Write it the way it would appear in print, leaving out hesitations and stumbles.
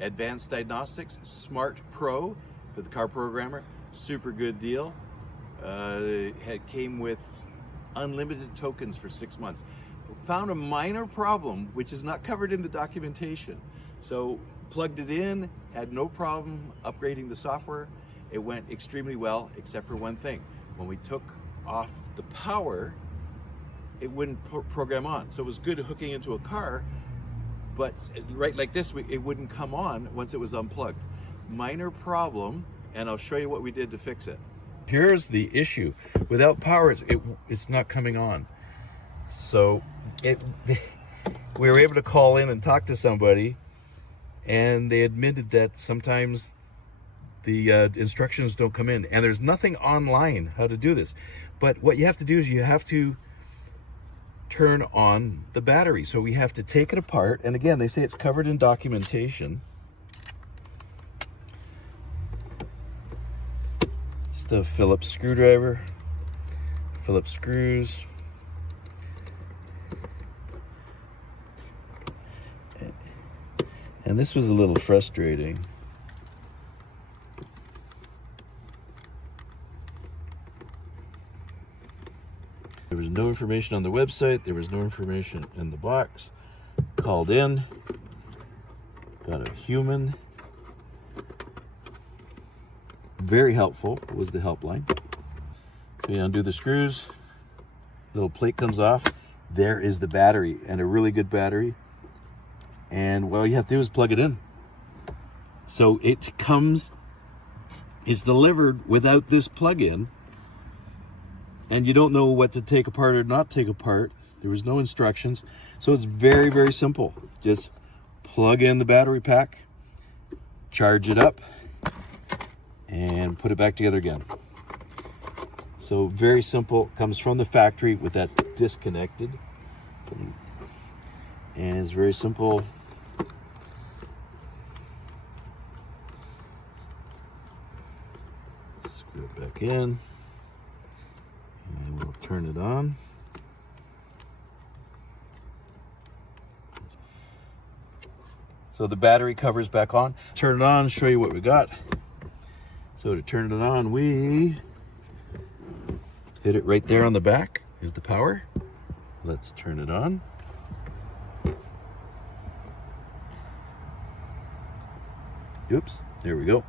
Advanced Diagnostics Smart Pro for the car programmer. Super good deal. It came with unlimited tokens for 6 months. Found a minor problem which is not covered in the documentation. So plugged it in, had no problem upgrading the software. It went extremely well, except for one thing. When we took off the power, it wouldn't program on. So it was good hooking into a car, but right like this, it wouldn't come on once it was unplugged. Minor problem, and I'll show you what we did to fix it. Here's the issue. Without power, it's not coming on. So we were able to call in and talk to somebody, and they admitted that sometimes the instructions don't come in, and there's nothing online how to do this. But what you have to do is you have to turn on the battery. So we have to take it apart, and again, they say it's covered in documentation. Just a Phillips screwdriver, Phillips screws, and this was a little frustrating. There was no information on the website. There was no information in the box. Called in. Got a human. Very helpful was the helpline. So you undo the screws. Little plate comes off. There is the battery, and a really good battery. And all you have to do is plug it in. So it is delivered without this plug-in. And you don't know what to take apart or not take apart. There was no instructions. So it's very, very simple. Just plug in the battery pack, charge it up, and put it back together again. So very simple. Comes from the factory with that disconnected. And it's very simple. Screw it back in. And we'll turn it on. So the battery cover's back on. Turn it on, show you what we got. So to turn it on, we hit it right there on the back. Here's the power. Let's turn it on. Oops, there we go.